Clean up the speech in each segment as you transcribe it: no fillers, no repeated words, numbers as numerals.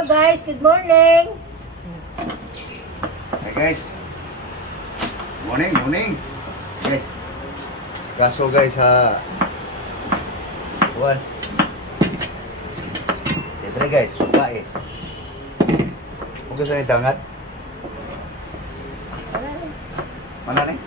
Hello guys, good morning. Hey guys. Morning. Guys. Kaso guys buwan. Siyempre guys, pagkain. Kung gusto nyo tangat. Mana nih?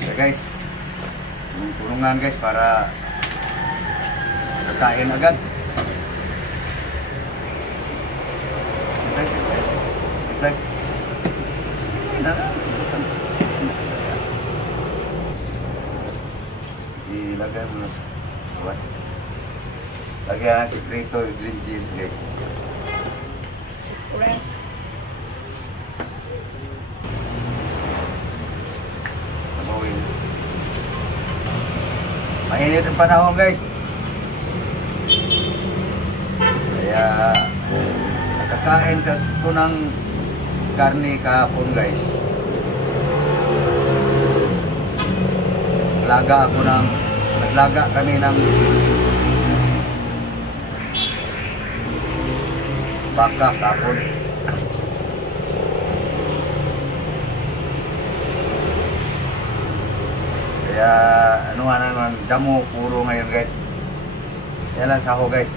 Ya guys. Tulungan guys para kakain agad. Ilagay mo na buwan. Lagyan ang sikreto, green chilies guys. Secret. Sabawin. Mainit ang panahon guys. Kaya nakakain ko ng karne kahapon guys. Naglaga kami ng baka kahapon. Kaya ano nga naman, damo puro ngayon guys. Yan lang saho guys.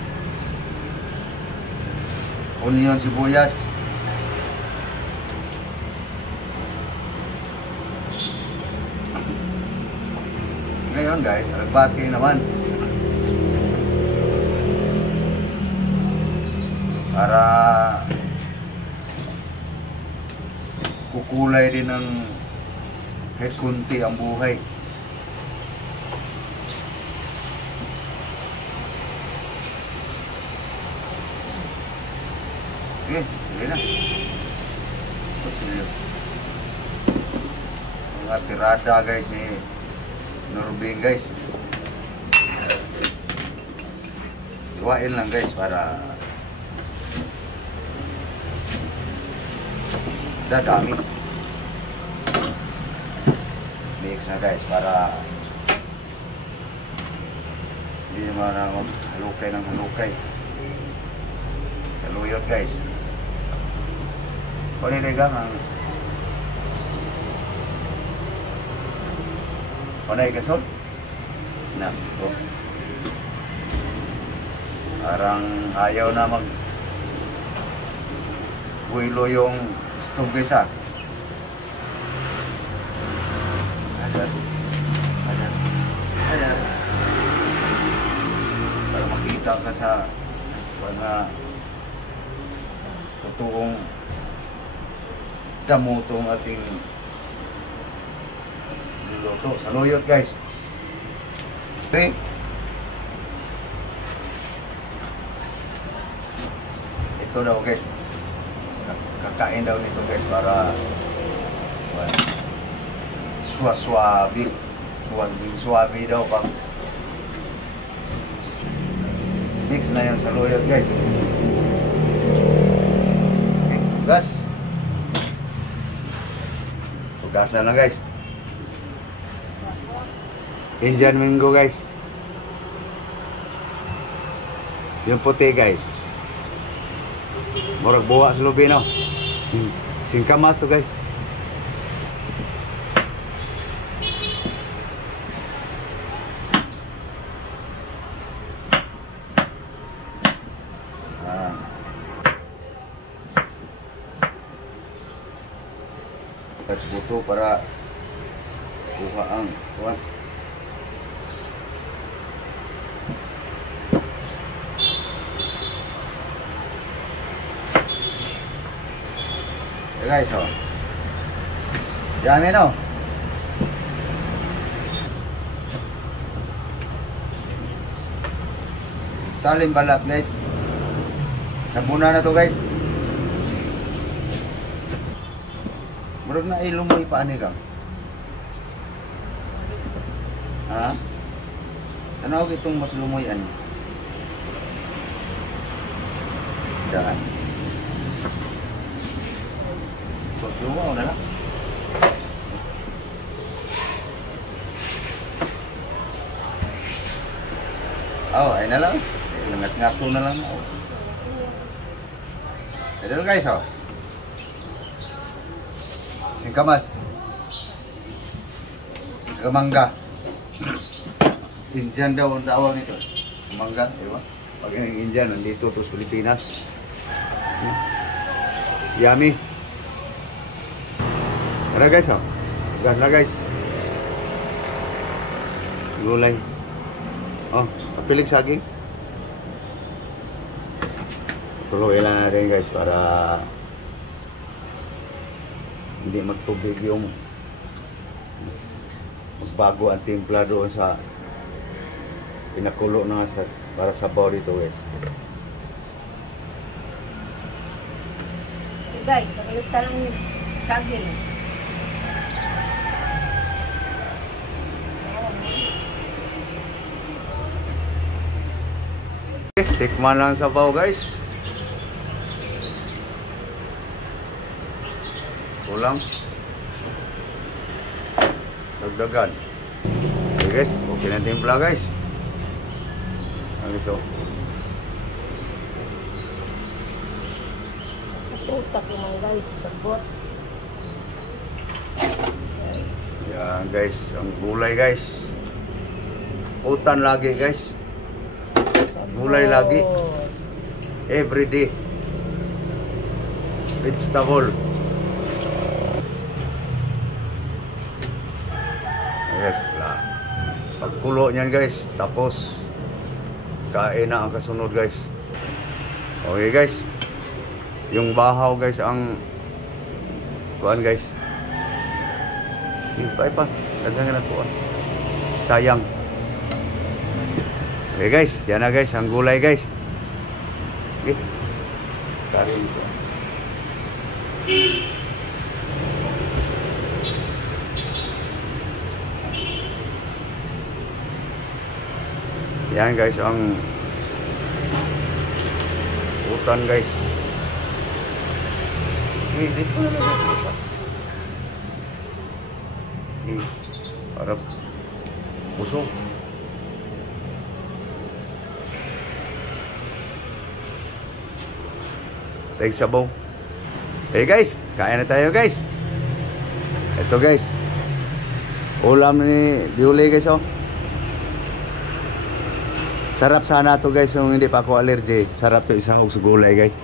Onion, sibuyas. Ngayon guys, nagbati naman. Para kukulay din ng kahit kunti ang buhay. Okay, sige na. Mga tirada guys ni Norbing guys. Iwain lang guys para dadami. Mix na guys para hindi naman na halukay ng halukay. Saluyot guys. Paniregang ang panay gasol na ito. Parang ayaw na mag builo yung stove guys ha. Ayan. Para makita ka sa mga totoong damutong ating niluto. Saluyot guys. Okay. Ito daw guys. Kakain daw nito guys para suabe daw pag mix na yung saluyot guys. Okay, gas. Tugasan na guys. Indian mango guys. Yung puti guys. Murag buwa sa lubi no. Singkamas to guys. Tapos buto para kuha ang kuha. Guys, oh. Dami no. Salin balat guys. Sabuna na to guys. Murag na ilumoy pa ani kang. Ha? Tanaw itong mas lumoy ani. Daan. Lumaw na lang. Oh, ay na lang. Nangat-ngato na lang ako. Ito guys, oh. Singkamas. Kamangga. Indian daw ang tawag nito. Kamangga, di ba? Pag yung Indian, nandito to sa Pilipinas. Yummy. Tara guys, oh. Gas na guys. Gulay. Oh, kapilig saging. Tuloy lang natin guys para hindi magtubig yung magbago ang timpla doon sa pinakulo na sa para sabaw dito guys. Guys, nakaligtan lang yung saging. Tikman lang sabaw guys. Kulang. Dagdagan. Okay guys, okay na timpla guys. So, Utak naman guys, sabot. yan guys, ang gulay guys. Utan lagi guys. Gulay lagi. Every day. Vegetable. Yes, lah. Pagkulo niyan guys, tapos kain na ang kasunod guys. Okay guys. Yung bahaw guys ang kuan guys. Ipay pa. Daghan na kuan. Sayang. Okay guys, yan na guys ang gulay guys. Okay. Karin ko. Yan guys ang utan guys. Dito na lang. Para busog. Tayo sabaw. Hey guys, kain na tayo guys. Ito guys. Ulam ni Julie guys oh. Sarap sana to guys yung hindi pa ako allergy. Sarap to isahog sa gulay guys.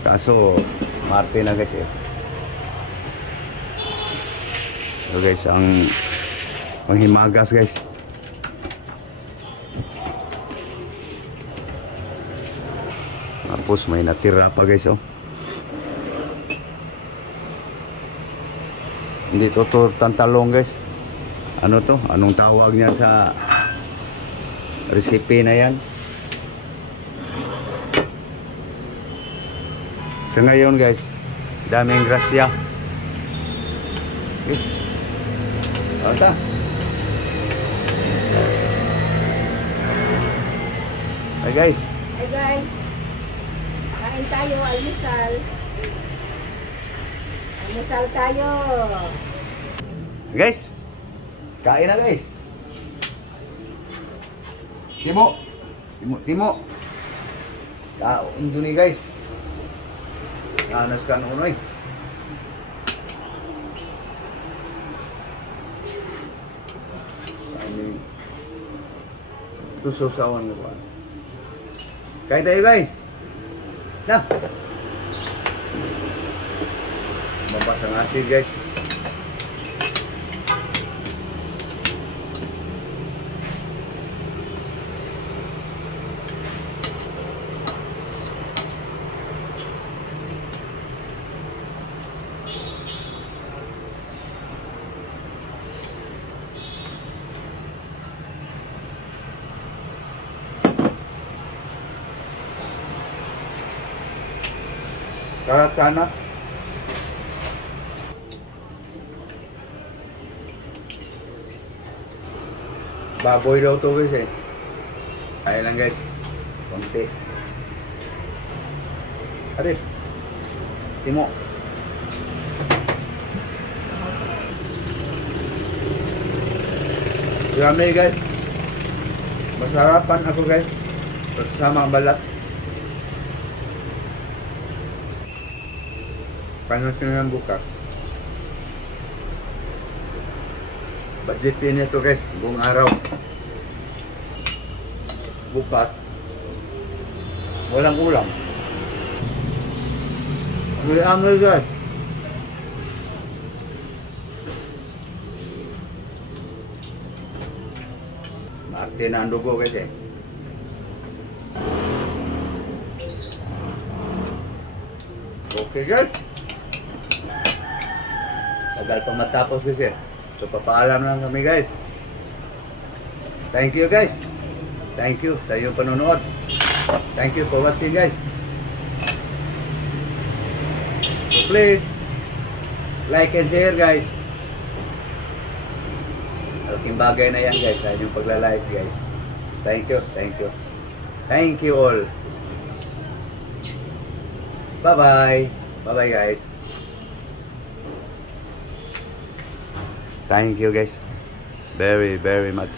Kaso Marte na guys eh. So guys ang himagas guys. Tapos may natira pa guys oh. Hindi to tantalong guys. Ano to? Anong tawag niya sa recipe na yan? Sa ngayon guys, daming grasya. Okay. Ata. Hi guys. Hey guys, kain tayo, almusal. Almusal tayo. Guys, kain na guys. Timo. Timo. Kaon dun ni guys. Anas kan unoy. Ito sausawan ko. Kain tayo guys. Na. Mabas ang asin guys. Karat-kanak. Baboy daw to guys eh. Kaya lang guys. Konti. Arif. Timo. Dami guys. Masarapan ako guys. Kasama ang balat. Panasin ng bukas. Budgetin nito guys, buong araw. Bukas. Walang ulam. Angel guys. Mati na ang dugo guys eh. Okay guys. Tagal pa matapos kasi. So papaalam lang kami guys. Thank you guys. Thank you sa iyong panonood. Thank you for watching guys. So please like and share guys. Malaking bagay na yan guys sa inyong pagla-like guys. Thank you, thank you. Thank you all. Bye bye. Bye bye guys. Thank you guys. Very much.